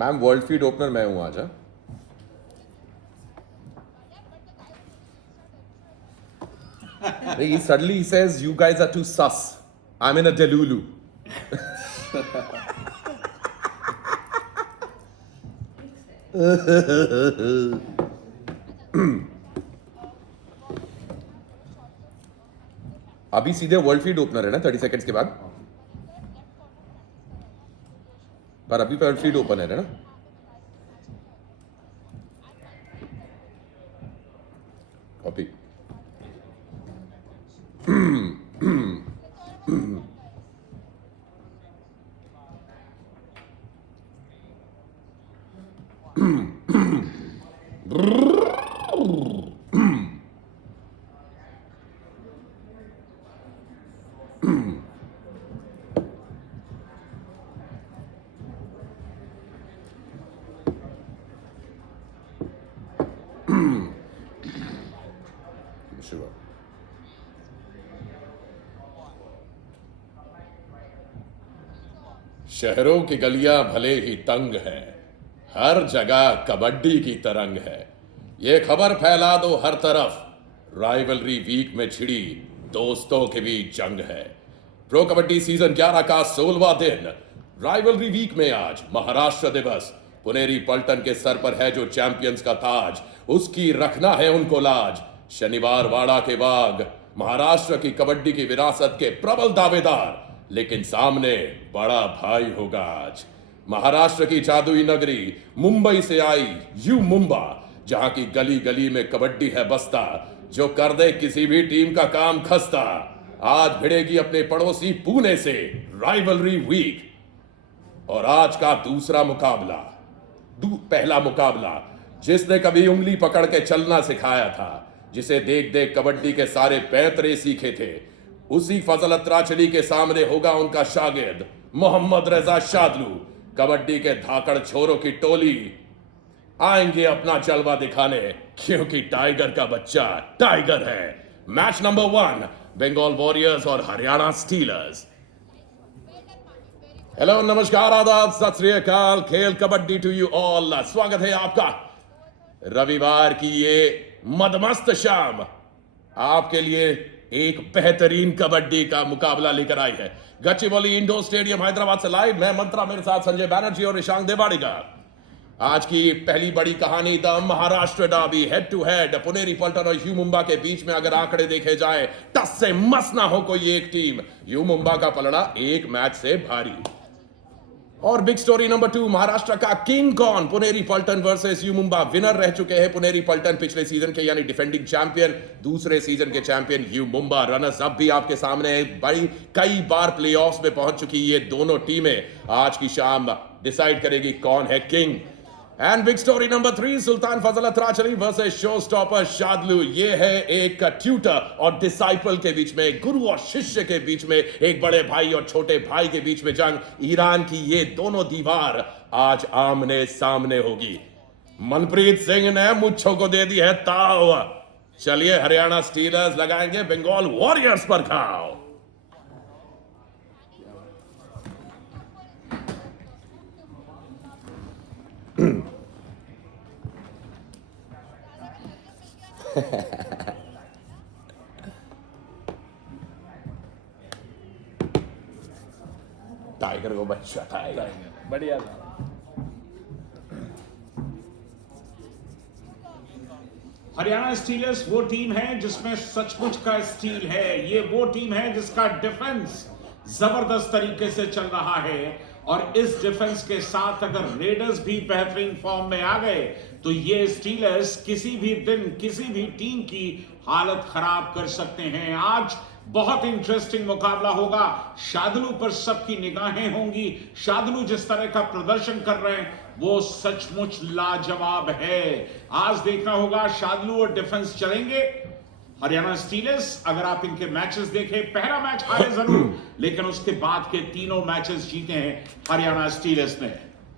Ma'am world feed opener मैं हूं आज। He suddenly says you guys are too sus. I'm in a delulu. अभी सीधे world feed opener है ना 30 सेकंड्स के बाद, पर अभी वर्ल्ड फीड ओपन है ना। कॉपी। शहरों की गलियां भले ही तंग हैं, हर जगह कबड्डी की तरंग है। ये खबर फैला दो हर तरफ, राइवलरी वीक में छिड़ी दोस्तों के बीच जंग है। प्रो कबड्डी सीजन 11 का 16वां दिन। राइवलरी वीक में आज महाराष्ट्र दिवस। पुनेरी पलटन के सर पर है जो चैंपियंस का ताज, उसकी रखना है उनको लाज। शनिवार वाड़ा के बाग, महाराष्ट्र की कबड्डी की विरासत के प्रबल दावेदार, लेकिन सामने बड़ा भाई होगा आज। महाराष्ट्र की जादुई नगरी मुंबई से आई यू मुंबा, जहां की गली गली में कबड्डी है बसता, जो कर दे किसी भी टीम का काम खस्ता। आज भिड़ेगी अपने पड़ोसी पुणे से राइवलरी वीक। और आज का दूसरा मुकाबला, पहला मुकाबला जिसने कभी उंगली पकड़ के चलना सिखाया था, जिसे देख देख कबड्डी के सारे पैंतरे सीखे थे, उसी फजल अत्राचली के सामने होगा उनका शागिर्द मोहम्मद रजा शादलू। कबड्डी के धाकड़ छोरों की टोली आएंगे अपना जलवा दिखाने, क्योंकि टाइगर का बच्चा टाइगर है। मैच नंबर 1, बंगाल वॉरियर्स और हरियाणा स्टीलर्स। हेलो, नमस्कार, आदाब, सत श्री अकाल, खेल कबड्डी टू यू ऑल। स्वागत है आपका रविवार की ये मदमस्त शाम। आपके लिए एक बेहतरीन कबड्डी का मुकाबला लेकर आई है गच्चीबौली इंडोर स्टेडियम हैदराबाद से लाइव। मैं मंत्रा, मेरे साथ संजय बैनर्जी और ईशान देवाड़ीकर। आज की पहली बड़ी कहानी the Maharashtra derby, head to head Puneri Paltan और यू मुंबा के बीच में। अगर आंकड़े देखे जाए, टस से मस ना हो कोई एक टीम। यू मुंबा का पलड़ा एक मैच से भारी। और बिग स्टोरी नंबर 2, महाराष्ट्र का किंग कौन, पुनेरी पलटन वर्सेस यू मुंबा। विनर रह चुके हैं पुनेरी पलटन पिछले सीजन के, यानी डिफेंडिंग चैंपियन। दूसरे सीजन के champion you Mumba runners up भी आपके सामने है। बड़ी कई बार प्लेऑफ्स में पहुंच चुकी ये दोनों टीमें। आज की शाम डिसाइड करेगी कौन है king. And big story number 3, Sultan Fazel Atrachali versus show stopper Shadloo. ये है एक ट्यूटर और डिसाइपल के बीच में, गुरु और शिष्य के बीच में, एक बड़े भाई और छोटे भाई के बीच में जंग। ईरान की ये दोनों दीवार आज आमने सामने होगी। मनप्रीत सिंह ने मुच्छों को दे दी है ताव। चलिए, हरियाणा स्टीलर्स लगाएंगे बंगाल वॉरियर्स पर घाव। टाइगर को बच्चा टाइगर बढ़िया था। हरियाणा स्टीलर्स वो टीम है जिसमें सचमुच का स्टील है। ये वो टीम है जिसका डिफेंस जबरदस्त तरीके से चल रहा है, और इस डिफेंस के साथ अगर रेडर्स भी बेहतरीन फॉर्म में आ गए तो ये स्टीलर्स किसी भी दिन किसी भी टीम की हालत खराब कर सकते हैं। आज बहुत इंटरेस्टिंग मुकाबला होगा। शादलू पर सबकी निगाहें होंगी। शादलू जिस तरह का प्रदर्शन कर रहे हैं वो सचमुच लाजवाब है। आज देखना होगा शादलू और डिफेंस चलेंगे। हरियाणा स्टीलर्स, अगर आप इनके मैचेस देखें, पहला मैच हारे जरूर, लेकिन उसके बाद के तीनों मैचेस जीते हैं हरियाणा स्टीलर्स ने।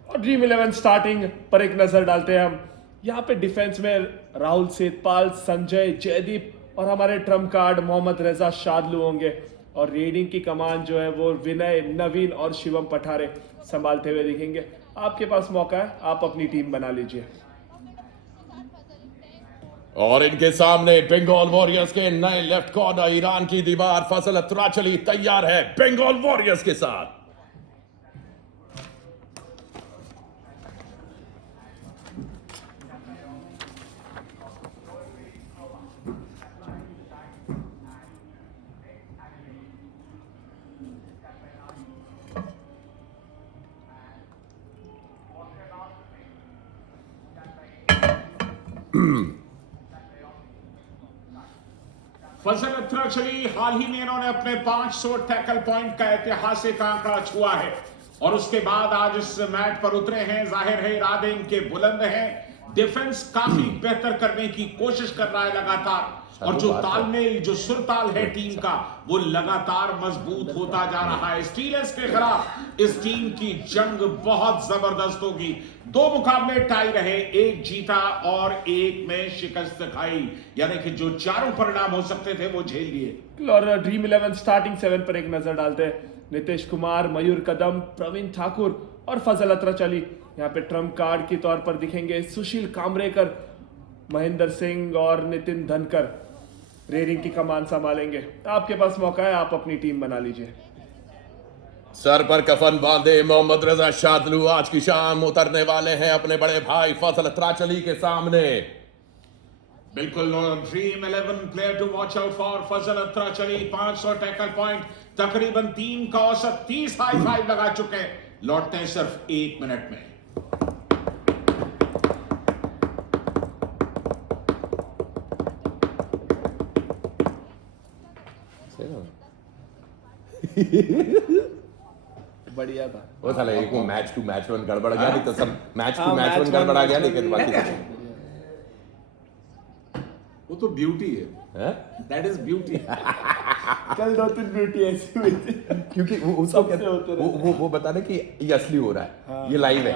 और ड्रीम 11 स्टार्टिंग पर एक नजर डालते हैं हम। यहाँ पे डिफेंस में राहुल सेतपाल, संजय, जयदीप और हमारे ट्रम्प कार्ड मोहम्मद रजा शादलू होंगे। और रेडिंग की कमान जो है वो विनय, नवीन और शिवम पठारे संभालते हुए दिखेंगे। आपके पास मौका है, आप अपनी टीम बना लीजिए। और इनके सामने बंगाल वॉरियर्स के नए लेफ्ट कॉर्नर ईरान की दीवार फजल अत्राचली तैयार है बंगाल वॉरियर्स के साथ। फजल अत्राचली हाल ही में इन्होंने अपने 500 टैकल पॉइंट का ऐतिहासिक आंकड़ा छुआ है और उसके बाद आज इस मैच पर उतरे हैं। जाहिर है इरादे इनके बुलंद हैं, डिफेंस काफी बेहतर करने की कोशिश कर रहा है लगातार, और जो तालमेल, जो सुरताल है टीम का, वो लगातार मजबूत होता जा रहा है। स्टीलर्स के खिलाफ इस टीम की जंग बहुत जबरदस्त होगी। 2 मुकाबले टाई रहे, एक जीता और एक में शिकस्त खाई, यानी कि जो चारों परिणाम हो सकते थे वो झेल लिए। और ड्रीम 11 स्टार्टिंग 7 पर एक नजर डालते हैं। नीतीश कुमार, मयूर कदम, प्रवीण ठाकुर और फजल अत्राचली। यहाँ पे ट्रम्प कार्ड के तौर पर दिखेंगे सुशील कामरेकर, महेंद्र सिंह और नितिन धनकर रेयरिंग की कमान संभालेंगे। आपके पास मौका है, आप अपनी टीम बना लीजिए। सर पर कफन बांधे मोहम्मद रजा शादलू आज की शाम उतरने वाले हैं अपने बड़े भाई फजल अत्राचली के सामने। बिल्कुल, dream 11 player to watch out for Fazel Atrachali. 500 tackle point, तकरीबन 3 का औसत, 30 हाई फाइव लगा चुके हैं। लौटते हैं सिर्फ 1 मिनट में। बढ़िया था। वो साले एक मैच टू मैच वन गड़बड़ गया, नहीं तो सब मैच टू मैच वन गड़बड़ा गया, लेकिन बाकी वो तो ब्यूटी है, हैं? That is beauty. कल 2-3 ब्यूटी ऐसी हुई थी। क्योंकि वो उसको सबसे होते रहते वो बता रहे कि ये असली हो रहा है, ये लाइव है।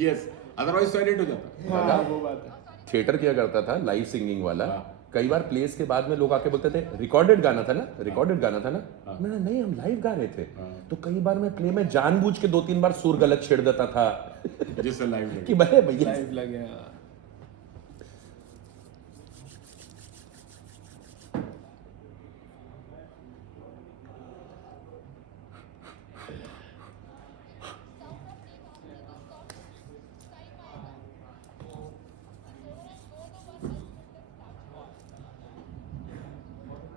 यस, अदरवाइज साइलेंट हो जाता। हाँ, वो बात है। थिएटर किया करता था लाइव सिंगिंग वाला। कई बार प्लेस के बाद में लोग आके बोलते थे रिकॉर्डेड गाना था ना, रिकॉर्डेड गाना था ना। मैंने नहीं, हम लाइव गा रहे थे। तो कई बार मैं प्ले में जानबूझ के 2-3 बार सुर गलत छेड़ देता था जिससे लाइव कि भले भैया लाइव लगे। हाँ।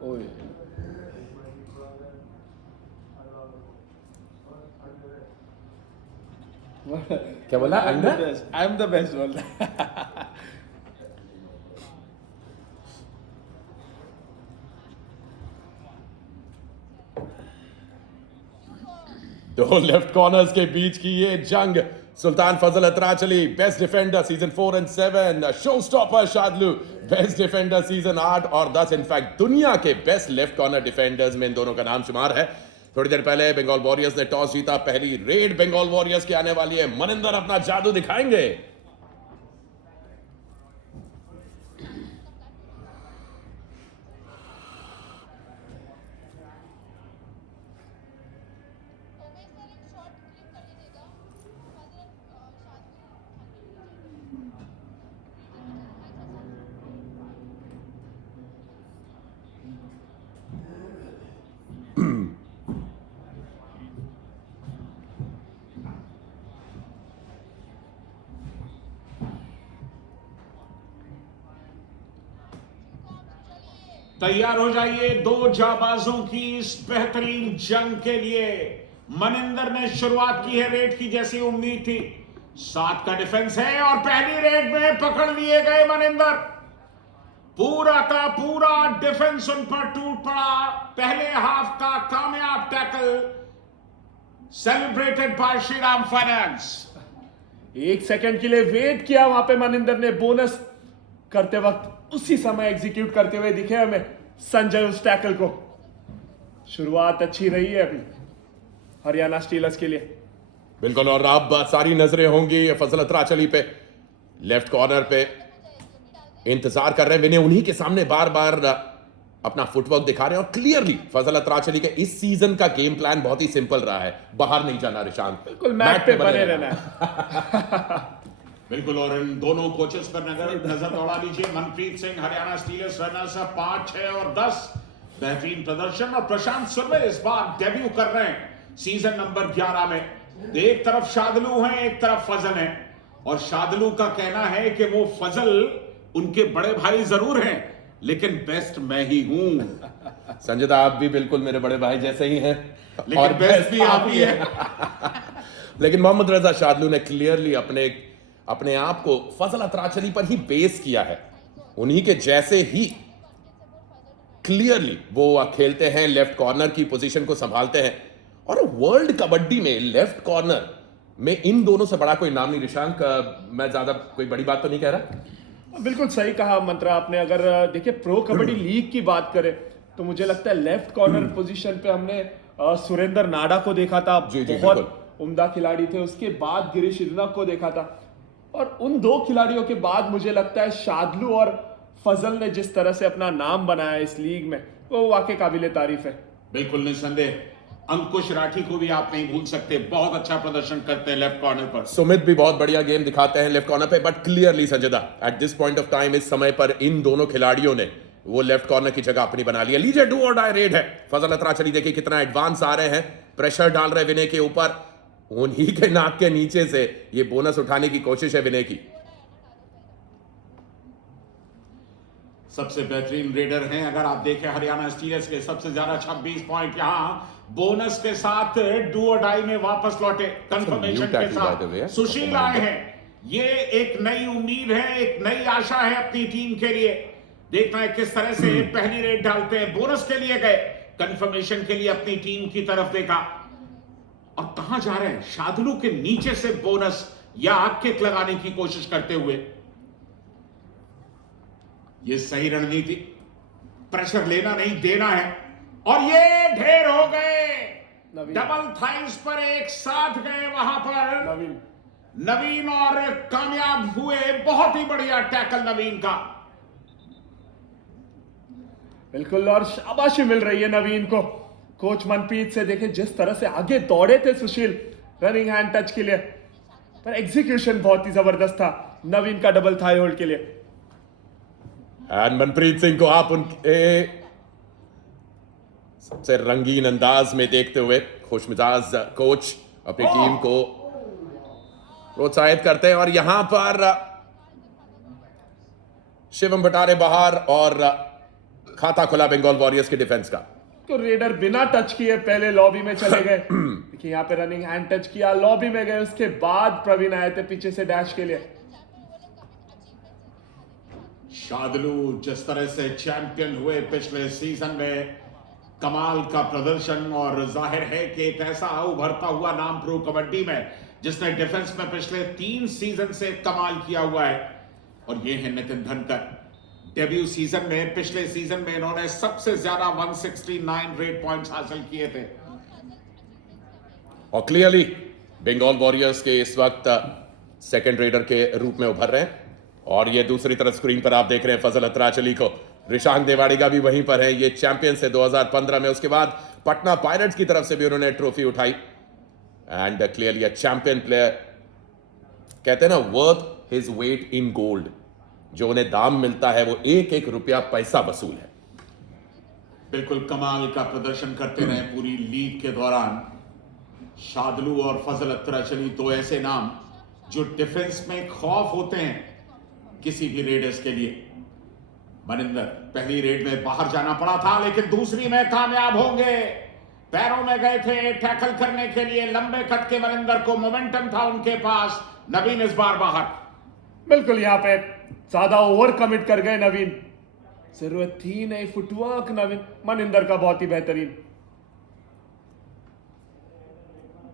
ओए क्या बोला? Under I am the best बोल रहा। दो लेफ्ट कॉर्नर्स के बीच की ये जंग। सुल्तान Fazel Atrachali best defender season 4 और 7, show stopper Shadloo best defender season 8 और 10। इनफैक्ट दुनिया के बेस्ट लेफ्ट कॉर्नर डिफेंडर्स में इन दोनों का नाम शुमार है। थोड़ी देर पहले बंगाल वॉरियर्स ने टॉस जीता, पहली रेड बंगाल वॉरियर्स की आने वाली है। मनिंदर अपना जादू दिखाएंगे। तैयार हो जाइए 2 जाबाजों की इस बेहतरीन जंग के लिए। मनिंदर ने शुरुआत की है रेड की, जैसी उम्मीद थी। 7 का डिफेंस है और पहली रेड में पकड़ लिए गए मनिंदर। पूरा का पूरा डिफेंस उन पर टूट पड़ा। पहले हाफ का कामयाब tackle celebrated by Shriram finance. 1 second के लिए वेट किया वहां पे मनिंदर ने, बोनस करते वक्त उसी समय एग्जीक्यूट करते हुए दिखे हमें संजय उस टैकल को। शुरुआत अच्छी रही है अभी हरियाणा स्टीलर्स के लिए। बिल्कुल, और अब सारी नजरें होंगी फजल अत्राचली पे, लेफ्ट कॉर्नर पे। इंतजार कर रहे हैं, मैंने उन्हीं के सामने बार बार अपना फुटवर्क दिखा रहे हैं और क्लियरली फजल अतराचली के इस सीजन का गेम प्लान बहुत ही सिंपल रहा है, बाहर नहीं जाना रिशांत, बिल्कुल मैट पे बने रहना है। बिल्कुल, और इन दोनों कोचेस पर नजर दौड़ा लीजिए। Manpreet Singh Haryana stealers runners up 5, 6 और 10, बेहतरीन प्रदर्शन। और प्रशांत सुरवे इस बार डेब्यू कर रहे हैं सीजन नंबर 11 में। एक तरफ शादलू है, एक तरफ फजल है, और शादलू का कहना है कि वो फजल उनके बड़े भाई जरूर हैं, लेकिन बेस्ट मैं ही हूं। संजय आप भी बिल्कुल मेरे बड़े भाई जैसे ही हैं, लेकिन बेस्ट भी आप ही है। लेकिन मोहम्मद रजा शादलू ने क्लियरली अपने आप को फजल अतराचली पर ही बेस किया है। उन्हीं के जैसे ही क्लियरली वो खेलते हैं, लेफ्ट कॉर्नर की पोजीशन को संभालते हैं, और वर्ल्ड कबड्डी में लेफ्ट कॉर्नर में इन दोनों से बड़ा कोई नाम नहीं। ऋषांक, मैं ज्यादा कोई बड़ी बात तो नहीं कह रहा? बिल्कुल सही कहा मंत्रा आपने। अगर देखिए प्रो कबड्डी लीग की बात करें तो मुझे लगता है लेफ्ट कॉर्नर पोजीशन पे हमने सुरेंद्र नाडा को देखा था, जी, बहुत उम्दा खिलाड़ी थे। उसके बाद गिरीश इरनक को देखा था, और उन दो खिलाड़ियों के बाद मुझे लगता है शादलू और फजल ने जिस तरह से अपना नाम बनाया इस लीग में, वो वाकई काबिले तारीफ है। बिल्कुल निस्संदेह। अंकुश राठी को भी आप नहीं भूल सकते, बहुत अच्छा प्रदर्शन करते हैं लेफ्ट कॉर्नर पर। सुमित भी बहुत बढ़िया गेम दिखाते हैं लेफ्ट कॉर्नर पे, बट क्लियरली संजदा at this point of time, इस समय पर इन दोनों खिलाड़ियों ने वो लेफ्ट कॉर्नर की जगह अपनी बना लिया। लीजिए डू और डाई रेड है। फजल अतराचली देखिए कितना एडवांस आ रहे हैं, प्रेशर डाल रहे विनय के ऊपर, उन्हीं के नाक के नीचे से ये बोनस उठाने की कोशिश है विनय की। सबसे बेहतरीन रेडर हैं अगर आप देखें हरियाणा स्टीलर्स के, सबसे ज्यादा 26 पॉइंट यहां बोनस के साथ डू और डाई में वापस लौटे कंफर्मेशन के साथ सुशील आए हैं। ये एक नई उम्मीद है, एक नई आशा है अपनी टीम के लिए। देखना है किस तरह से पहली रेड डालते हैं। बोनस के लिए गए, कंफर्मेशन के लिए अपनी टीम की तरफ देखा, और कहां जा रहे हैं? शादलू के नीचे से बोनस या किक लगाने की कोशिश करते हुए। ये सही रणनीति, प्रेशर लेना नहीं देना है, और ये ढेर हो गए। डबल थाइस पर एक साथ गए वहां पर नवीन और कामयाब हुए। बहुत ही बढ़िया टैकल नवीन का। बिल्कुल, और शाबाशी मिल रही है नवीन को कोच मनप्रीत से। देखे जिस तरह से आगे दौड़े थे सुशील रनिंग हैंड टच के लिए, पर एग्जीक्यूशन बहुत ही जबरदस्त था नवीन का डबल थाई होल्ड के लिए। एंड मनप्रीत सिंह को आप उनके सबसे रंगीन अंदाज में देखते हुए खुशमिजाज कोच अपनी टीम को प्रोत्साहित करते हैं, और यहां पर शिवम भटारे बाहर और खाता खुला बंगाल वॉरियर्स के डिफेंस का। तो रेडर बिना टच किए पहले लॉबी में चले गए। देखिए यहाँ पे रनिंग हैंड टच किया, लॉबी में गए, उसके बाद प्रवीण आए थे पीछे से डैश के लिए। शादलू जिस तरह से चैंपियन हुए पिछले सीजन में, कमाल का प्रदर्शन, और जाहिर है कि एक ऐसा उभरता हुआ नाम प्रो कबड्डी में जिसने डिफेंस में पिछले 3 सीजन से कमाल किया हुआ है। और ये है नितिन धनकर। डेब्यू सीजन में, पिछले सीजन में इन्होंने सबसे ज्यादा 169 रेड पॉइंट्स हासिल किए थे। और क्लियरली बंगाल वॉरियर्स के इस वक्त सेकंड रेडर के रूप में उभर रहे हैं। और ये दूसरी तरफ स्क्रीन पर आप देख रहे हैं फजल अतराचली को। ऋषांक देवाड़ीगा भी वहीं पर है, ये चैंपियन से 2015 में। उसके बाद पटना पायरेट्स की तरफ से भी उन्होंने ट्रॉफी उठाई। And clearly a champion player, कहते हैं ना worth his weight in gold. जो उन्हें दाम मिलता है वो एक एक रुपया पैसा वसूल है। बिल्कुल कमाल का प्रदर्शन करते रहे पूरी लीग के दौरान। शादलू और फजल अतराचली दो ऐसे नाम जो डिफेंस में खौफ होते हैं किसी भी रेडर्स के लिए। मनिंदर पहली रेड में बाहर जाना पड़ा था, लेकिन दूसरी में कामयाब होंगे। पैरों में गए थे टैकल करने के लिए, लंबे कट के मनिंदर को मोमेंटम था उनके पास। नवीन इस बार बाहर। बिल्कुल यहाँ पे ज्यादा ओवर कमिट कर गए नवीन, जरूरत थी नहीं। फुटवर्क नवीन मनिंदर का बहुत ही बेहतरीन।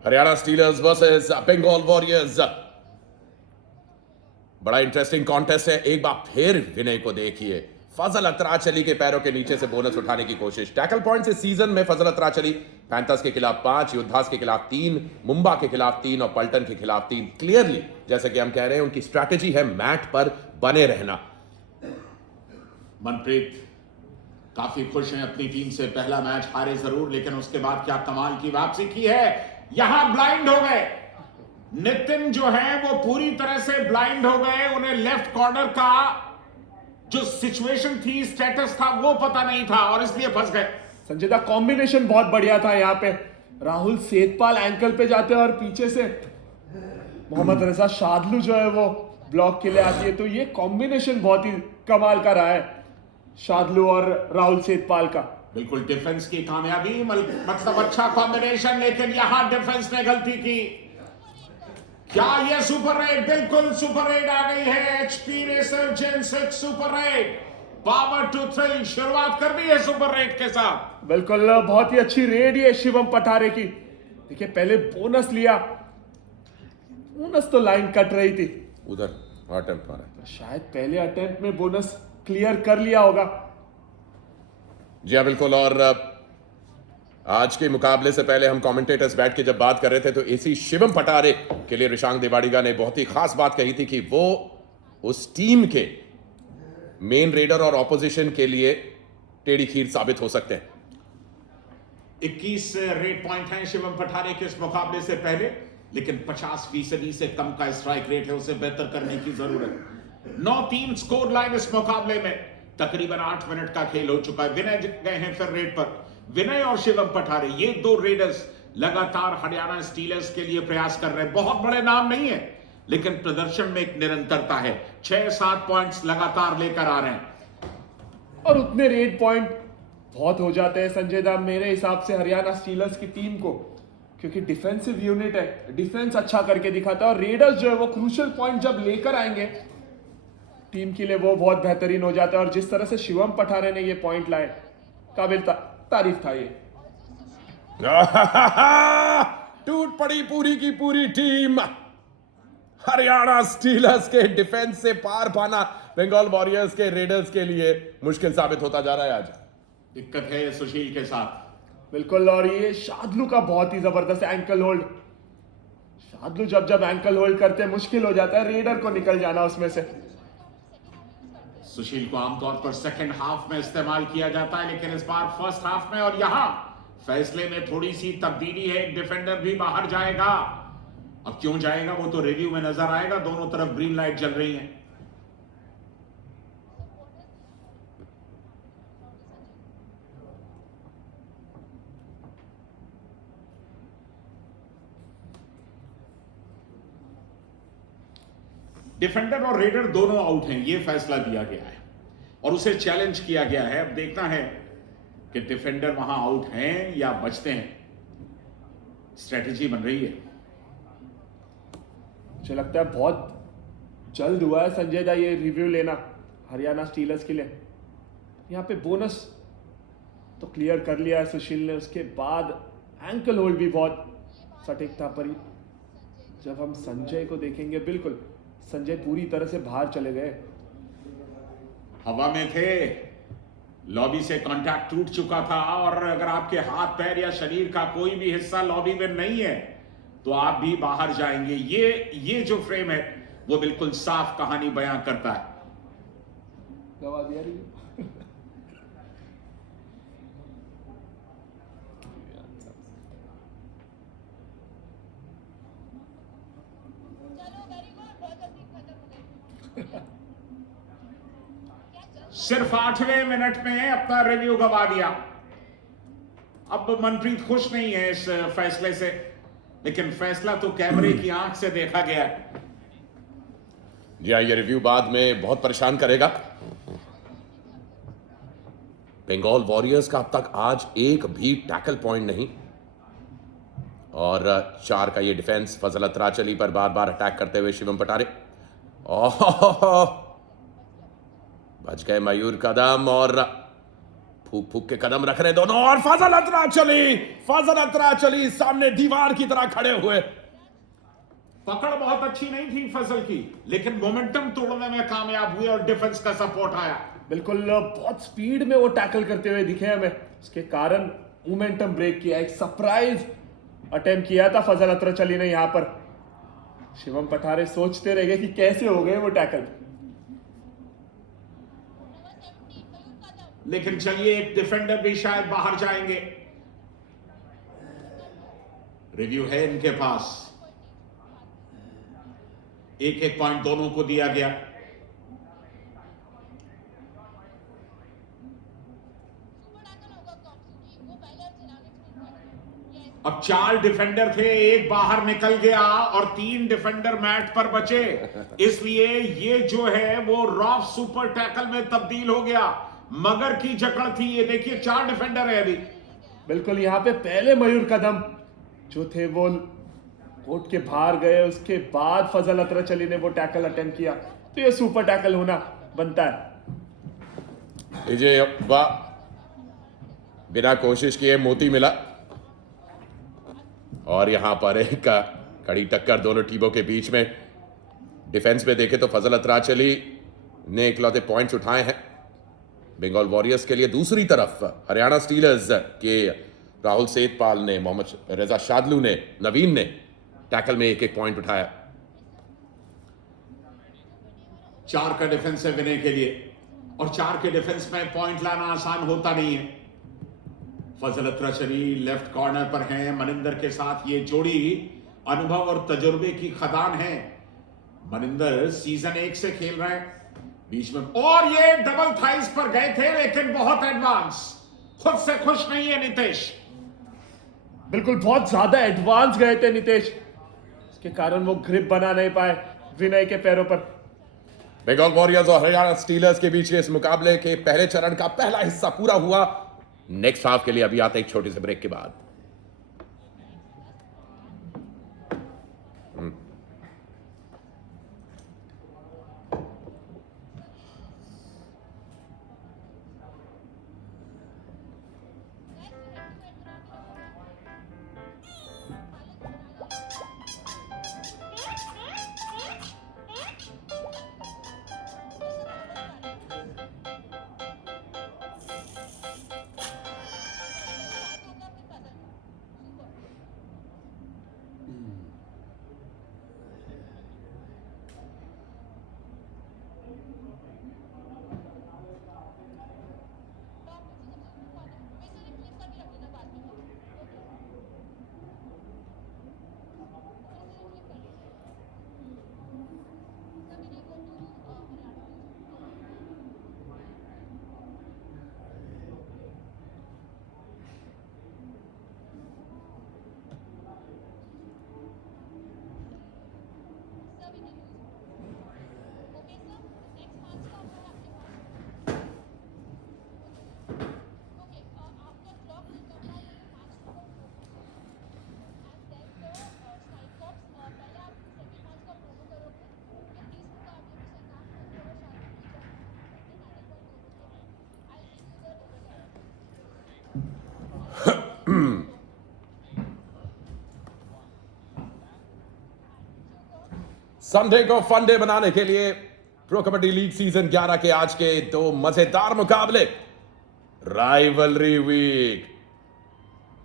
Haryana Steelers versus Bengal Warriors, बड़ा इंटरेस्टिंग कॉन्टेस्ट है। एक बार फिर विनय को देखिए, फजल अतराचली के पैरों के नीचे से बोनस उठाने की कोशिश। टैकल पॉइंट्स इस सीजन में फजल अतराचली पैंथर्स के खिलाफ 5, योद्धास के खिलाफ 3, मुंबा के खिलाफ 3 और पल्टन के खिलाफ 3। क्लियरली जैसे कि हम कह रहे हैं, उनकी स्ट्रैटेजी है मैट पर बने रहना। मनप्रीत काफी खुश हैं अपनी टीम से। पहला मैच हारे जरूर, लेकिन उसके बाद क्या कमाल की वापसी की है। यहां ब्लाइंड हो गए नितिन जो है, वो पूरी तरह से ब्लाइंड हो गए। उन्हें लेफ्ट कॉर्नर का जो सिचुएशन थी, स्टेटस था, वो पता नहीं था और इसलिए फंस गए। संजय दा कॉम्बिनेशन बहुत बढ़िया था यहाँ पे। राहुल सेतपाल एंकल पे जाते हैं और पीछे से मोहम्मद रजा शादलू जो है वो ब्लॉक के लिए आती है, तो ये कॉम्बिनेशन बहुत ही कमाल का रहा है शादलू और राहुल सेतपाल का। बिल्कुल डिफेंस की कामयाबी, मतलब अच्छा कॉम्बिनेशन, लेकिन यहां डिफेंस ने गलती की। क्या ये सुपर रेड? बिल्कुल सुपर रेड आ गई है। HP Racer Gen 6 super raid, power to thrill शुरुआत कर दी है सुपर रेड के साथ। बिल्कुल बहुत ही अच्छी रेड है शिवम पठारे की। देखिए पहले बोनस लिया, बोनस तो लाइन कट रही थी, उधर अटेम्प्ट मारा। शायद पहले अटेम्प्ट में बोनस क्लियर कर लिया होगा। जी हाँ बिल्कुल। और आज के मुकाबले से पहले हम कमेंटेटर्स बैठ के जब बात कर रहे थे तो एसी शिवम पटारे के लिए ऋषांक देवाड़िगा ने बहुत ही खास बात कही थी कि वो उस टीम के मेन रेडर और ऑपोजिशन के लिए टेढ़ी खीर साबित हो सकते हैं। 21 रेट पॉइंट हैं शिवम पठारे के इस मुकाबले से पहले, लेकिन 50% से कम का स्ट्राइक रेट है, उसे बेहतर करने की जरूरत। 9-3 स्कोर लाइन इस मुकाबले में। तकरीबन 8 मिनट का खेल हो चुका है। विनय गए हैं फिर रेड पर। विनय और शिवम पठारे, ये दो रेडर्स लगातार हरियाणा स्टीलर्स के लिए प्रयास कर रहे हैं। बहुत बड़े नाम नहीं है, लेकिन प्रदर्शन में एक निरंतरता है। 6-7 पॉइंट्स लगातार लेकर आ रहे हैं और उतने रेड पॉइंट बहुत हो जाते हैं संजय दा मेरे हिसाब से हरियाणा स्टीलर्स की टीम को, क्योंकि डिफेंसिव यूनिट है, डिफेंस अच्छा करके दिखाता है और रेडर्स जो है वो क्रूशियल पॉइंट जब लेकर आएंगे टीम के लिए वो बहुत बेहतरीन हो जाता है। और जिस तरह से शिवम पठारे ने ये पॉइंट लाए, काबिल तारीफ था ये। टूट पड़ी पूरी की पूरी टीम। हरियाणा स्टीलर्स के डिफेंस से पार पाना बंगाल वॉरियर्स के रेडर्स के लिए मुश्किल साबित होता जा रहा है आज। दिक्कत है सुशील के साथ। बिल्कुल। और ये शादलू का बहुत ही जबरदस्त एंकल होल्ड। शादलू जब एंकल होल्ड करते हैं मुश्किल हो जाता है रेडर को निकल जाना उसमें से। सुशील को आमतौर पर सेकंड हाफ में इस्तेमाल किया जाता है, लेकिन इस बार फर्स्ट हाफ में, और यहां फैसले में थोड़ी सी तब्दीली है। एक डिफेंडर भी बाहर जाएगा। अब क्यों जाएगा वो तो रिव्यू में नजर आएगा। दोनों तरफ ग्रीन लाइट जल रही है। डिफेंडर और रेडर दोनों आउट हैं, यह फैसला दिया गया है और उसे चैलेंज किया गया है। अब देखना है कि डिफेंडर वहां आउट हैं या बचते हैं। स्ट्रेटेजी बन रही है। मुझे लगता है बहुत जल्द हुआ है संजय दा ये रिव्यू लेना हरियाणा स्टीलर्स के लिए। यहाँ पे बोनस तो क्लियर कर लिया है सुशील ने, उसके बाद एंकल होल्ड भी बहुत सटीक था। पर जब हम संजय को देखेंगे, बिल्कुल संजय पूरी तरह से बाहर चले गए, हवा में थे, लॉबी से कांटेक्ट टूट चुका था। और अगर आपके हाथ पैर या शरीर का कोई भी हिस्सा लॉबी में नहीं है तो आप भी बाहर जाएंगे। ये जो फ्रेम है वो बिल्कुल साफ कहानी बयां करता है। गवा दिया रिव्यू। सिर्फ 8वें मिनट में अपना रिव्यू गवा दिया। अब मनप्रीत खुश नहीं है इस फैसले से, लेकिन फैसला तो कैमरे की आंख से देखा गया है। जी हाँ, ये रिव्यू बाद में बहुत परेशान करेगा। बंगाल वॉरियर्स का अब तक आज एक भी टैकल पॉइंट नहीं और 4 का ये डिफेंस। फजल अतराचली पर बार बार अटैक करते हुए शिवम पटारे। बच गए मयूर कदम और फूक फूक के कदम रख रहे दोनों। और फजल अतराचली सामने दीवार की तरह खड़े हुए। पकड़ बहुत अच्छी नहीं थी फजल की, लेकिन मोमेंटम तोड़ने में कामयाब हुए और डिफेंस का सपोर्ट आया। बिल्कुल बहुत स्पीड में वो टैकल करते हुए दिखे हमें, उसके कारण मोमेंटम ब्रेक किया। एक सरप्राइज अटेम्प्ट किया था फजल अतराचली ने यहाँ पर। शिवम पठारे सोचते रह गए कि कैसे हो गए वो टैकल। लेकिन चलिए एक डिफेंडर भी शायद बाहर जाएंगे। रिव्यू है इनके पास। एक एक पॉइंट दोनों को दिया गया। अब 4 डिफेंडर थे, एक बाहर निकल गया और 3 डिफेंडर मैट पर बचे, इसलिए ये जो है वो रॉफ सुपर टैकल में तब्दील हो गया। मगर की जकड़ थी। ये देखिए 4 डिफेंडर है अभी। बिल्कुल, यहाँ पे पहले मयूर कदम जो थे वो कोर्ट के बाहर गए, उसके बाद फजल अतरचली ने वो टैकल अटेम्प्ट किया, तो ये सुपर टैकल होना बनता है। विजय बिना कोशिश किए मोती मिला और यहां पर एक कड़ी टक्कर दोनों टीमों के बीच में। डिफेंस में देखें तो फजल अतराचली ने इकलौते पॉइंट्स उठाए हैं बंगाल वॉरियर्स के लिए। दूसरी तरफ हरियाणा स्टीलर्स के राहुल सेठपाल ने, मोहम्मद रजा शादलू ने, नवीन ने टैकल में एक एक पॉइंट उठाया। 4 का डिफेंस है विनय के लिए और 4 के डिफेंस में पॉइंट लाना आसान होता नहीं है। फजल अतरचली लेफ्ट कॉर्नर पर हैं। मनिंदर के साथ ये जोड़ी अनुभव और तजुर्बे की खदान है। मनिंदर सीजन 1 से खेल रहे हैं बीच में, और ये डबल थाइस पर गए थे लेकिन बहुत एडवांस। खुद से खुश नहीं है नितेश। बिल्कुल, बहुत ज्यादा एडवांस गए थे नितेश, इसके कारण वो ग्रिप बना नहीं पाए विनय के पैरों पर। बंगाल वॉरियर्स और हरियाणा स्टीलर्स के बीच के इस मुकाबले के पहले चरण का पहला हिस्सा पूरा हुआ। नेक्स्ट हाफ के लिए अभी आते एक छोटे से ब्रेक के बाद। संडे को फंडे बनाने के लिए प्रो कबड्डी लीग सीजन 11 के आज के 2 मजेदार मुकाबले। राइवलरी वीक,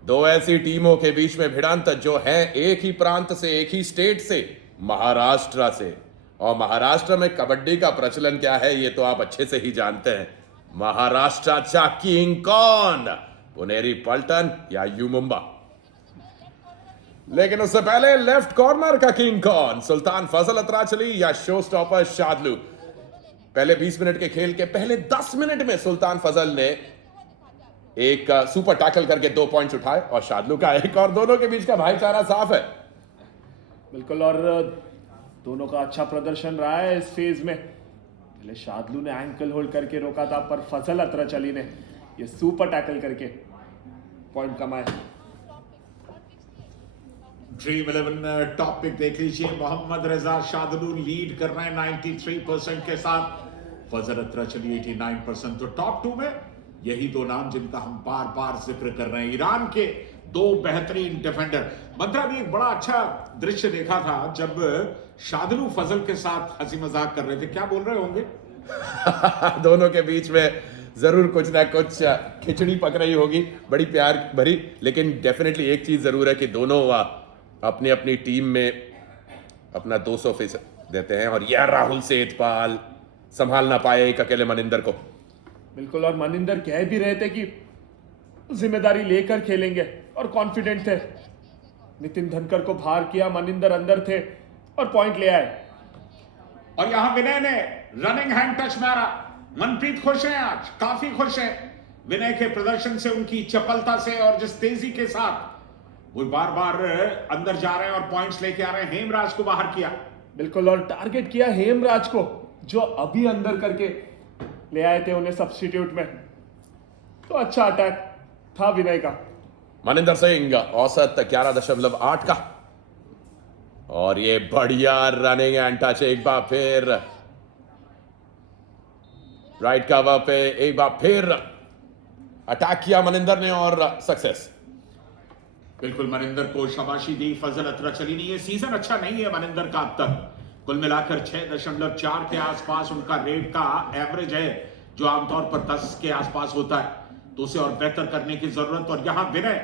2 ऐसी टीमों के बीच में भिड़ंत जो है एक ही प्रांत से, एक ही स्टेट से, महाराष्ट्र से। और महाराष्ट्र में कबड्डी का प्रचलन क्या है ये तो आप अच्छे से ही जानते हैं। महाराष्ट्राचा किंग कौन, पुनेरी पल्टन या यू मुंबा। लेकिन उससे पहले लेफ्ट कॉर्नर का किंग कौन, सुल्तान फजल अतराचली या शो स्टॉपर शादलू। पहले 20 मिनट के खेल के पहले 10 मिनट में सुल्तान फजल ने एक सुपर टैकल करके 2 पॉइंट्स उठाए और शादलू का एक, और दोनों के बीच का भाईचारा साफ है। बिल्कुल, और दोनों का अच्छा प्रदर्शन रहा है इस फेज में। पहले शादलू ने एंकल होल्ड करके रोका था, पर फजल अतरचली ने ये सुपर टैकल करके पॉइंट कमाए। ड्रीम 11 टॉप पिक देख लीजिए। मोहम्मद रजा शादलू लीड कर रहे हैं 93% के साथ, फजल अतरचली 89%। तो टॉप 2 में यही 2 नाम जिनका हम बार बार जिक्र कर रहे हैं। ईरान के 2 बेहतरीन डिफेंडर। मंत्रा भी एक बड़ा अच्छा दृश्य देखा था जब शादलू फजल के साथ हंसी मजाक कर रहे थे। क्या बोल रहे होंगे? दोनों के बीच में जरूर कुछ ना कुछ खिचड़ी पक रही होगी, बड़ी प्यार भरी। लेकिन डेफिनेटली एक चीज जरूर है कि दोनों अपनी अपनी टीम में अपना 200% देते हैं। और यह राहुल सेठपाल संभाल ना पाए एक अकेले मनिंदर को। बिल्कुल, और मनिंदर कह भी रहे थे कि जिम्मेदारी लेकर खेलेंगे और कॉन्फिडेंट थे। नितिन धनकर को बाहर किया, मनिंदर अंदर थे और पॉइंट ले आए। और यहां विनय ने रनिंग हैंड टच मारा। मनप्रीत खुश है, आज काफी खुश है विनय के प्रदर्शन से, उनकी चपलता से और जिस तेजी के साथ वो बार बार अंदर जा रहे हैं और पॉइंट्स लेके आ रहे हैं। हेमराज को बाहर किया। बिल्कुल, और टारगेट किया हेमराज को, जो अभी अंदर करके ले आए थे उन्हें सब्स्टिट्यूट में। तो अच्छा अटैक था विनय का। मनिंदर सिंह औसत 11.8 का, और ये बढ़िया रनिंग एंड टच। एक बार फिर राइट कवर पे एक बार फिर अटैक किया मनिंदर ने और सक्सेस। बिल्कुल, मनिंदर को शाबाशी दी फजल अतरचली ने। ये सीजन अच्छा नहीं है मनिंदर का अब तक। कुल मिलाकर 6.4 के आसपास उनका रेट का एवरेज है, जो आमतौर पर 10 के आसपास होता है। तो उसे और बेहतर करने की जरूरत। और यहां विनय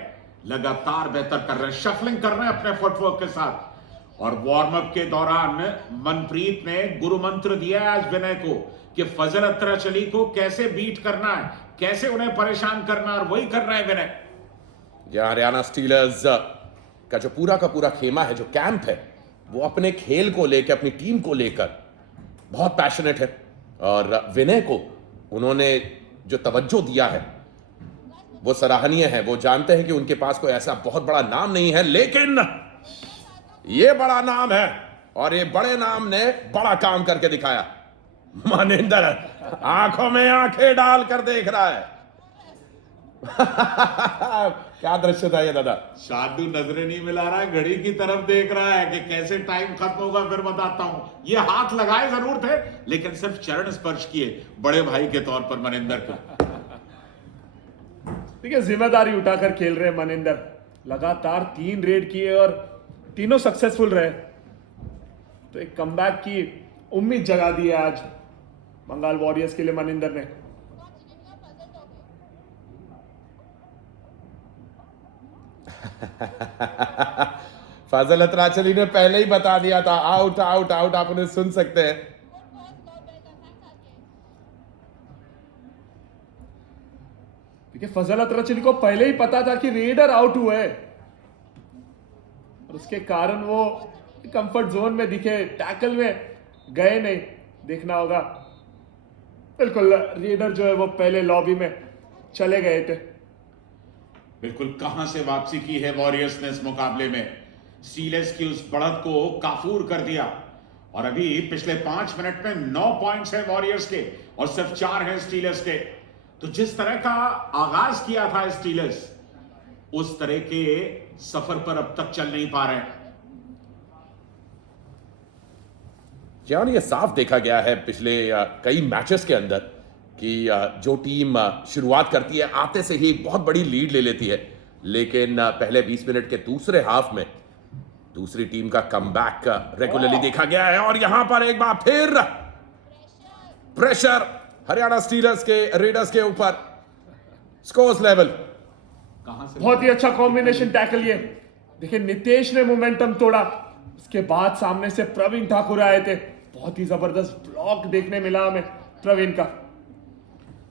लगातार बेहतर कर रहे हैं, शफलिंग कर रहे हैं अपने फुटवर्क के साथ। और वार्म अप के दौरान मनप्रीत ने गुरु मंत्र दिया है आज विनय को कि फजल अतरचली को कैसे बीट करना है, कैसे उन्हें परेशान करना है, और वही कर रहे हैं विनय। यह हरियाणा स्टीलर्स का जो पूरा का पूरा खेमा है, जो कैंप है, वो अपने खेल को लेकर, अपनी टीम को लेकर बहुत पैशनेट है। और विनय को उन्होंने जो तवज्जो दिया है वो सराहनीय है। वो जानते हैं कि उनके पास कोई ऐसा बहुत बड़ा नाम नहीं है, लेकिन ये बड़ा नाम है और ये बड़े नाम ने बड़ा काम करके दिखाया। मनिंदर आंखों में आंखें डालकर देख रहा है। क्या दृश्य था ये दादा। शादू नजरें नहीं मिला रहा है, घड़ी की तरफ देख रहा है कि कैसे टाइम खत्म होगा, फिर बताता हूं। ये हाथ लगाए जरूर थे, लेकिन सिर्फ चरण स्पर्श किए बड़े भाई के तौर पर मनिंदर के। देखिए, जिम्मेदारी उठाकर खेल रहे हैं मनिंदर। लगातार 3 रेड किए और तीनों सक्सेसफुल रहे। तो एक कमबैक की उम्मीद जगा दी है आज बंगाल वॉरियर्स के लिए मनिंदर ने। फजल अतराचली ने पहले ही बता दिया था, आउट आउट आउट। आप उन्हें सुन सकते हैं। देखिए, फजल अतरचली को पहले ही पता था कि रेडर आउट हुए और उसके कारण वो कंफर्ट जोन में दिखे, टैकल में गए नहीं। देखना होगा। बिल्कुल, रेडर जो है वो पहले लॉबी में चले गए थे। बिल्कुल, कहां से वापसी की है वॉरियर्स ने इस मुकाबले में। स्टीलर्स की उस बढ़त को काफूर कर दिया। और अभी पिछले 5 मिनट में 9 पॉइंट्स हैं वॉरियर्स के और सिर्फ 4 हैं स्टीलर्स के। तो जिस तरह का आगाज किया था स्टीलर्स, उस तरह के सफर पर अब तक चल नहीं पा रहे हैं। जान, ये साफ देखा गया है पिछले कई मैचेस के अंदर कि जो टीम शुरुआत करती है, आते से ही बहुत बड़ी लीड ले लेती है, लेकिन पहले 20 मिनट के दूसरे हाफ में दूसरी टीम का कमबैक रेगुलरली देखा गया है। और यहां पर एक बार फिर प्रेशर हरियाणा स्टीलर्स के रेडर्स के ऊपर। स्कोर्स लेवल कहां से बहुत ही अच्छा कॉम्बिनेशन टैकल ये। देखिए, नितेश ने मोमेंटम तोड़ा, उसके बाद सामने से प्रवीण ठाकुर आए थे। बहुत ही जबरदस्त ब्लॉक देखने मिला हमें प्रवीण का।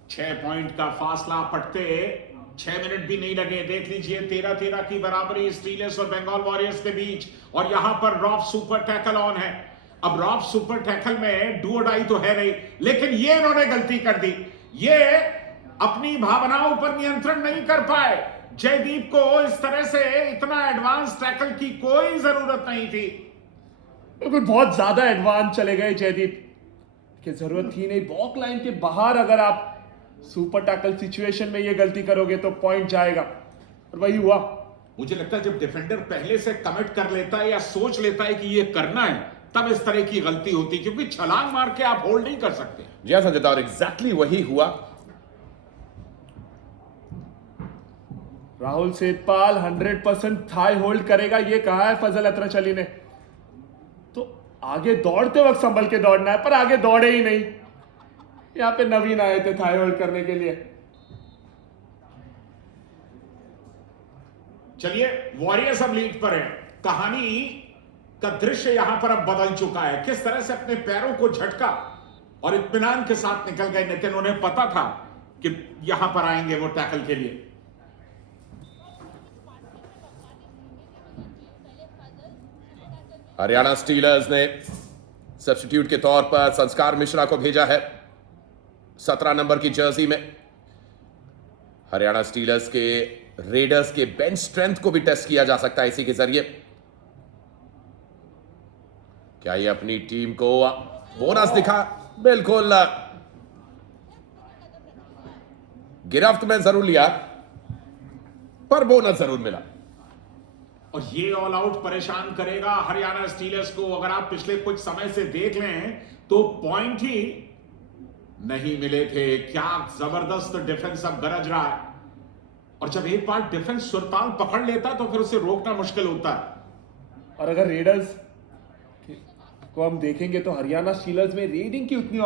6 पॉइंट का फासला पटते 6 मिनट भी नहीं लगे। देख लीजिए, 13-13 की बराबरी स्टीलर्स और बंगाल वॉरियर्स के बीच। और यहां पर रॉफ सुपर टैकल ऑन है। अब रॉफ सुपर टैकल में डू और डाई तो है नहीं, लेकिन ये इन्होंने गलती कर दी। ये अपनी भावनाओं पर नियंत्रण नहीं कर पाए। जयदीप को इस तरह से इतना एडवांस टैकल की कोई जरूरत नहीं थी। बिल्कुल, बहुत ज्यादा एडवांस चले गए जयदीप की, जरूरत थी नहीं। बॉक लाइन के बाहर अगर आप सुपर टैकल सिचुएशन में ये गलती करोगे तो पॉइंट जाएगा, और वही हुआ। मुझे लगता है जब डिफेंडर पहले से कमिट कर लेता है या सोच लेता है कि ये करना है, तब इस तरह की गलती होती, क्योंकि छलांग मार के आप होल्ड नहीं कर सकते। जी हाँ संजय, और एग्जैक्टली वही हुआ। राहुल सेठपाल 100% थाई होल्ड करेगा, ये कहा है फजल अतरचली ने। तो आगे दौड़ते वक्त संभल के दौड़ना है, पर आगे दौड़े ही नहीं। यहां पे नवीन आए थे थाई होल्ड करने के लिए। चलिए, वॉरियर्स अब लीड पर है। कहानी का दृश्य यहां पर अब बदल चुका है। किस तरह से अपने पैरों को झटका और इत्मीनान के साथ निकल गए नितिन। उन्हें पता था कि यहां पर आएंगे वो टैकल के लिए। हरियाणा स्टीलर्स ने सब्स्टिट्यूट के तौर पर संस्कार मिश्रा को भेजा है 17 नंबर की जर्सी में। हरियाणा स्टीलर्स के रेडर्स के बेंच स्ट्रेंथ को भी टेस्ट किया जा सकता है इसी के जरिए। क्या ये अपनी टीम को बोनस दिखा? बिल्कुल, गिरफ्त में जरूर लिया पर बोनस जरूर मिला। और ये ऑल आउट परेशान करेगा हरियाणा स्टीलर्स को। अगर आप पिछले कुछ समय से देख लें तो पॉइंट ही नहीं मिले थे। क्या जबरदस्त डिफेंस अब गरज रहा है, और जब एक बार डिफेंस सुरताल पकड़ लेता तो फिर उसे रोकना मुश्किल होता है। और अगर रेडर्स को हम देखेंगे तो हरियाणा स्टीलर्स में रेडिंग की उतनी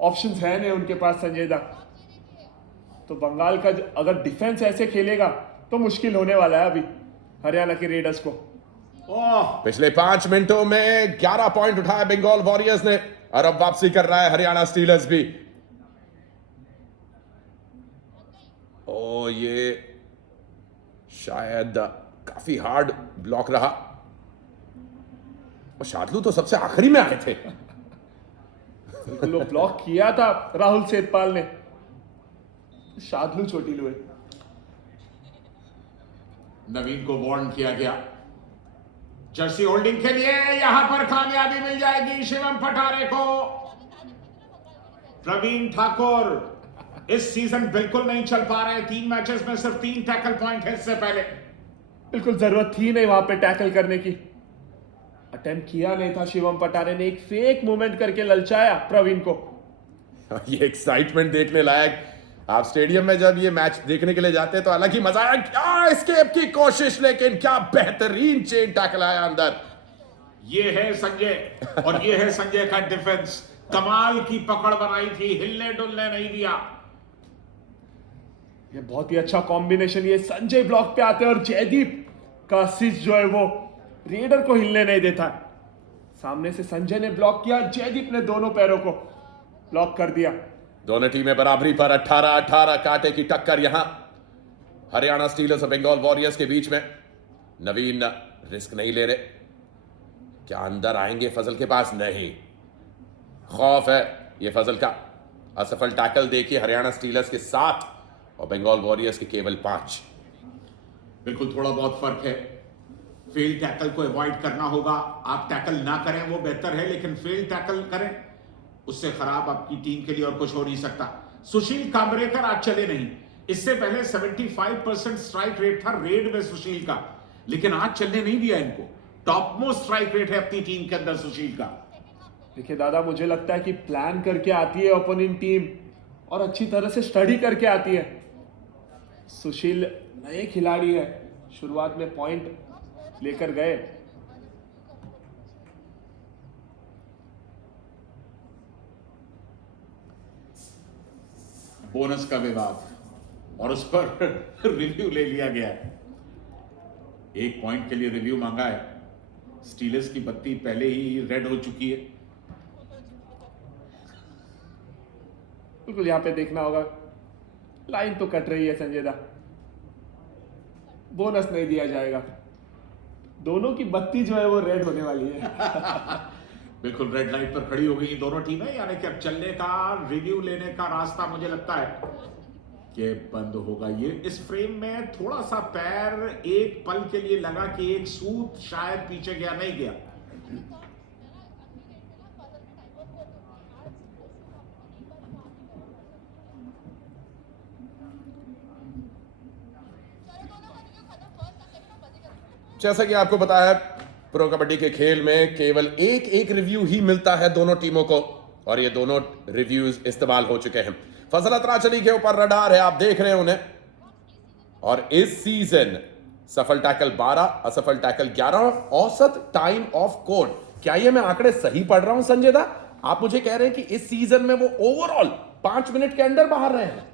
ऑप्शंस है नहीं उनके पास संजय दा। तो बंगाल का अगर डिफेंस ऐसे खेलेगा तो मुश्किल होने वाला है अभी हरियाणा के रेडर्स को। पिछले 5 मिनटों में 11 पॉइंट उठाया बंगाल वॉरियर्स ने, और अब वापसी कर रहा है हरियाणा स्टीलर्स भी। ये शायद काफी हार्ड ब्लॉक रहा, और शादलू तो सबसे आखिरी में आए थे। बिल्कुल वो ब्लॉक किया था राहुल सेठपाल ने, शादलू चोटिलू है। नवीन को वार्न किया गया। जर्सी होल्डिंग के लिए यहां पर कामयाबी मिल जाएगी शिवम पटारे को। प्रवीण ठाकुर इस सीजन बिल्कुल नहीं चल पा रहे। 3 मैचेस में सिर्फ 3 टैकल पॉइंट है इससे पहले। बिल्कुल जरूरत थी नहीं वहां पे टैकल करने की, अटेम्प्ट किया नहीं था शिवम पटारे ने। एक फेक मूवमेंट करके ललचाया प्रवीण को। ये एक्साइटमेंट देखने लायक। आप स्टेडियम में जब ये मैच देखने के लिए जाते हैं तो अलग ही मजा आया। क्या एस्केप की कोशिश, लेकिन क्या बेहतरीन चेन टैकल आया अंदर। ये है संजय, और ये है संजय का डिफेंस। कमाल की पकड़ बनाई थी, हिलने डुलने नहीं दिया। ये बहुत ही अच्छा कॉम्बिनेशन। ये संजय ब्लॉक पे आते हैं और जयदीप का असिस्ट जो है वो रेडर को हिलने नहीं देता। सामने से संजय ने ब्लॉक किया, जयदीप ने दोनों पैरों को ब्लॉक कर दिया। दोनों टीमें बराबरी पर 18-18 कांटे की टक्कर यहां हरियाणा स्टीलर्स और बंगाल वॉरियर्स के बीच में। नवीन रिस्क नहीं ले रहे। क्या अंदर आएंगे फजल के पास? नहीं, खौफ है ये फजल का। असफल टैकल देखिए हरियाणा स्टीलर्स के 7 और बंगाल वॉरियर्स के केवल 5। बिल्कुल थोड़ा बहुत फर्क है। फेल टैकल को अवॉइड करना होगा। आप टैकल ना करें वो बेहतर है, लेकिन फेल टैकल करें उससे खराब आपकी टीम के लिए और कुछ हो नहीं सकता। सुशील कामरेकर आज चले नहीं। इससे पहले 75% स्ट्राइक रेट था रेड में सुशील का, लेकिन आज चलने नहीं दिया इनको। टॉप मोस्ट स्ट्राइक रेट है अपनी टीम के अंदर सुशील का। देखिए दादा, मुझे लगता है कि प्लान करके आती है ओपोनेंट टीम और अच्छी तरह से स्टडी करके आती है। सुशील नए खिलाड़ी है, शुरुआत में पॉइंट लेकर गए। बोनस का विवाद, और उस पर रिव्यू ले लिया गया है। 1 पॉइंट के लिए रिव्यू मांगा है। स्टीलर्स की बत्ती पहले ही रेड हो चुकी है। बिल्कुल यहाँ पे देखना होगा, लाइन तो कट रही है संजय दा, बोनस नहीं दिया जाएगा। दोनों की बत्ती जो है वो रेड होने वाली है। बिल्कुल रेड लाइट पर खड़ी हो गई दोनों टीमें, यानी कि अब चलने का, रिव्यू लेने का रास्ता मुझे लगता है कि बंद होगा। ये इस फ्रेम में थोड़ा सा पैर एक पल के लिए लगा कि एक सूत शायद पीछे गया, नहीं गया। जैसा कि आपको पता है, प्रो कबड्डी के खेल में केवल एक रिव्यू ही मिलता है दोनों टीमों को, और ये दोनों रिव्यूज इस्तेमाल हो चुके हैं। फजल अत्राचली के ऊपर रडार है, आप देख रहे हैं उन्हें। और इस सीजन सफल टैकल 12, असफल टैकल 11, औसत टाइम ऑफ कोर्ट। क्या ये मैं आंकड़े सही पढ़ रहा हूं संजय दा? आप मुझे कह रहे हैं कि इस सीजन में वो ओवरऑल 5 मिनट के अंदर बाहर रहे हैं,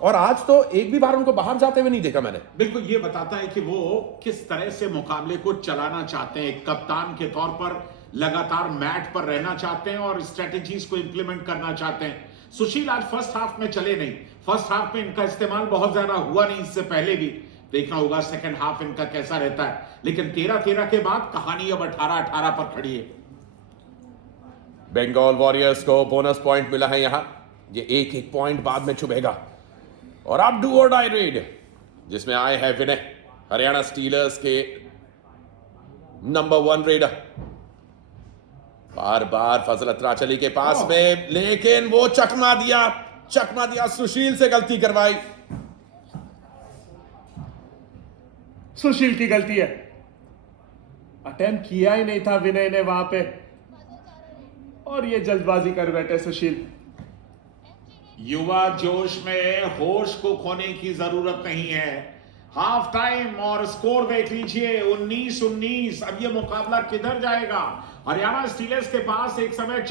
और आज तो एक भी बार उनको बाहर जाते हुए नहीं देखा मैंने। बिल्कुल, ये बताता है कि वो किस तरह से मुकाबले को चलाना चाहते हैं। एक कप्तान के तौर पर लगातार मैट पर रहना चाहते हैं और स्ट्रेटेजीज को इंप्लीमेंट करना चाहते हैं। सुशील आज फर्स्ट हाफ में चले नहीं। फर्स्ट हाफ में इनका इस्तेमाल बहुत ज्यादा हुआ नहीं, इससे पहले भी देखना होगा सेकंड हाफ इनका कैसा रहता है। लेकिन 13-13 के बाद कहानी अब 18-18 पर खड़ी है। बंगाल वॉरियर्स को बोनस पॉइंट मिला है यहां, ये एक एक पॉइंट बाद में चुभेगा। और अब डू और डाई रेड जिसमें आए हैं विनय, हरियाणा स्टीलर्स के नंबर 1 रेडर। बार बार फजल अत्राचली के पास में, लेकिन वो चकमा दिया, सुशील से गलती करवाई। सुशील की गलती है, अटेम्प्ट किया ही नहीं था विनय ने वहां पे, और ये जल्दबाजी कर बैठे सुशील। युवा जोश में होश को खोने की जरूरत नहीं है। हाफ टाइम और स्कोर देख लीजिए, 19-19। अब ये मुकाबला किधर जाएगा? हरियाणा स्टीलर्स के पास एक समय